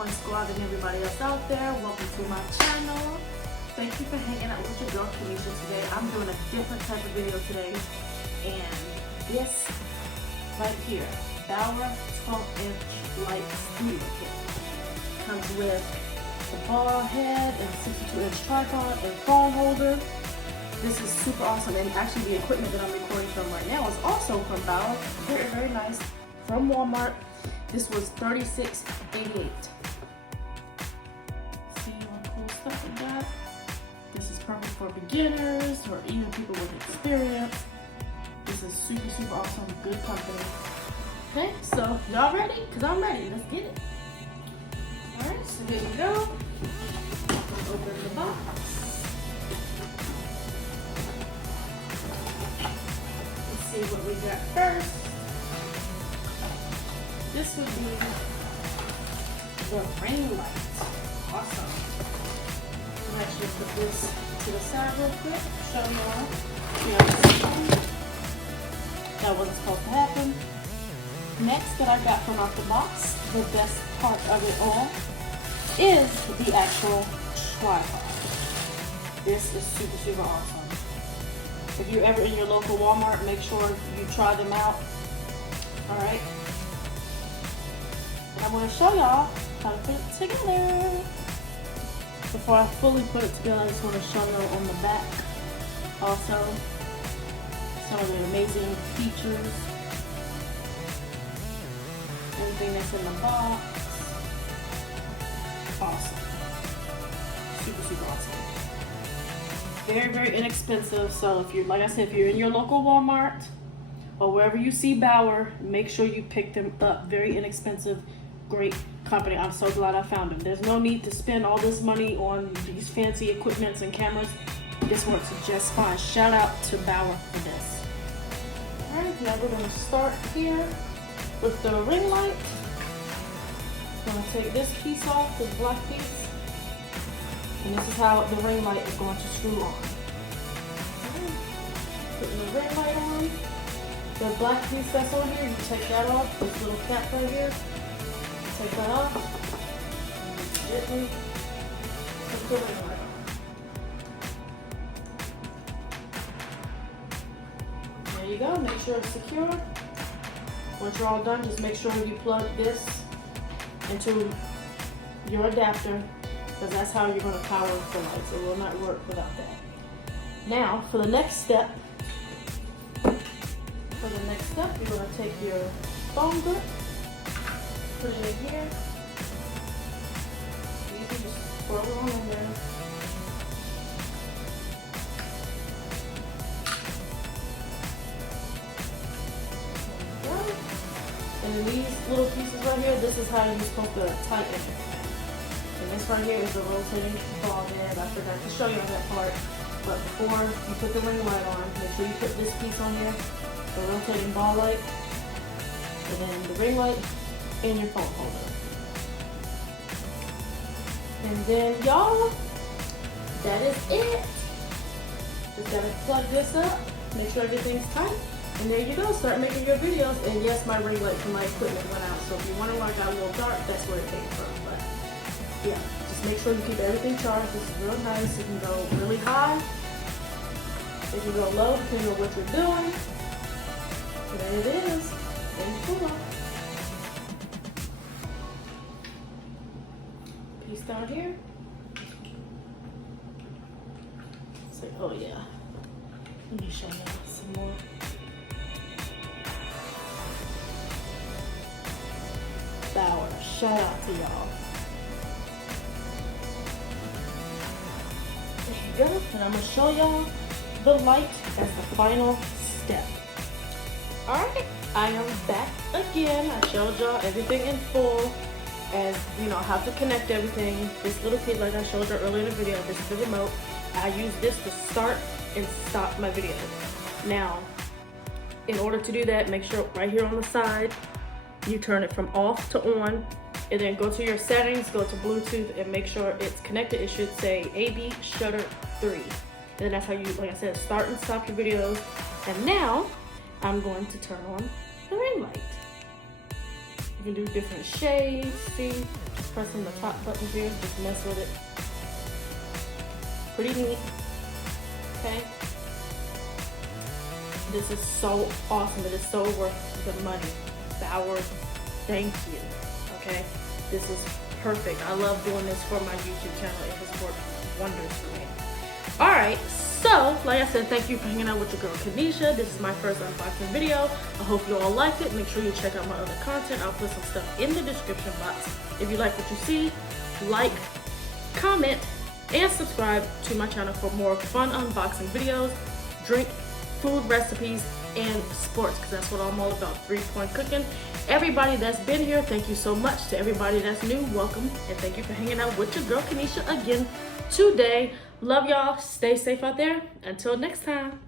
Corn Squad and everybody else out there. Welcome to my channel. Thank you for hanging out with your girl Kenisha today. I'm doing a different type of video today. And this right here, Bauer 12-inch light studio kit, comes with the ball head and 62-inch tripod and phone holder. This is super awesome, and actually the equipment that I'm recording from right now is also from Bauer. Very, very nice. From Walmart. This was $36.88. See what cool stuff we got? This is perfect for beginners or even people with experience. This is super, super awesome. Good company. Okay, so y'all ready? Because I'm ready. Let's get it. Alright, so here we go. Open the box. Let's see what we got first. This would be the ring light. Awesome. I'm actually put this to the side real quick. Show y'all. That wasn't supposed to happen. Next that I got from out the box, the best part of it all, is the actual tripod. This is super, super awesome. If you're ever in your local Walmart, make sure you try them out. Alright. I'm going to show y'all how to put it together. Before I fully put it together, I just want to show y'all on the back also some of the amazing features. Everything that's in the box. Awesome. Super, super awesome. Very, very inexpensive. So if you're, like I said, if you're in your local Walmart or wherever you see Bauer, make sure you pick them up. Very inexpensive. Great company. I'm so glad I found them. There's no need to spend all this money on these fancy equipments and cameras. This works just fine. Shout out to Bauer for this. Alright, now we're going to start here with the ring light. I'm going to take this piece off, this black piece. And this is how the ring light is going to screw on. Putting the ring light on. The black piece that's on here, you take that off. This little cap right here. Take that off, and gently put the ring light on. There you go, make sure it's secure. Once you're all done, just make sure you plug this into your adapter, because that's how you're going to power the lights. It will not work without that. Now, for the next step, you're going to take your phone grip, put it in here. Easy, just throw it on in there. There we go. And then these little pieces right here, this is how you're supposed to tighten it. And this right here is the rotating ball head. I forgot to show you that part. But before you put the ring light on, make sure you put this piece on here, the rotating ball light, and then the ring light, and your phone holder. And then y'all, that is it. Just gotta plug this up, make sure everything's tight, and there you go, start making your videos. And yes, my ring light from my equipment went out, so if you wonder why I got a little dark, that's where it came from. But yeah, just make sure you keep everything charged. This is real nice. It can go really high, it can go low depending on what you're doing. And there it is. And cool. Piece down here. It's like, oh yeah. Let me show you some more. Bauer. Shout out to y'all. There you go. And I'm gonna show y'all the light as the final step. Alright, I am back again. I showed y'all everything in full. As you know, how to connect everything. This little kit, like I showed you earlier in the video, this is the remote. I use this to start and stop my video. Now, in order to do that, make sure right here on the side, you turn it from off to on, and then go to your settings, go to Bluetooth, and make sure it's connected. It should say AB Shutter 3. And then that's how you, like I said, start and stop your videos. And now, I'm going to turn on the ring light. You can do different shades. See, just pressing the top button here, just mess with it. Pretty neat. Okay. This is so awesome. It is so worth the money. Bauer, thank you. Okay. This is perfect. I love doing this for my YouTube channel. It has worked wonders for me. All right. So, like I said, thank you for hanging out with your girl, Kanisha. This is my first unboxing video. I hope you all liked it. Make sure you check out my other content. I'll put some stuff in the description box. If you like what you see, like, comment, and subscribe to my channel for more fun unboxing videos, drink, food recipes, and sports, because that's what I'm all about, 3-point cooking. Everybody that's been here, thank you so much. To everybody that's new, welcome, and thank you for hanging out with your girl, Kanisha, again today. Love y'all. Stay safe out there. Until next time.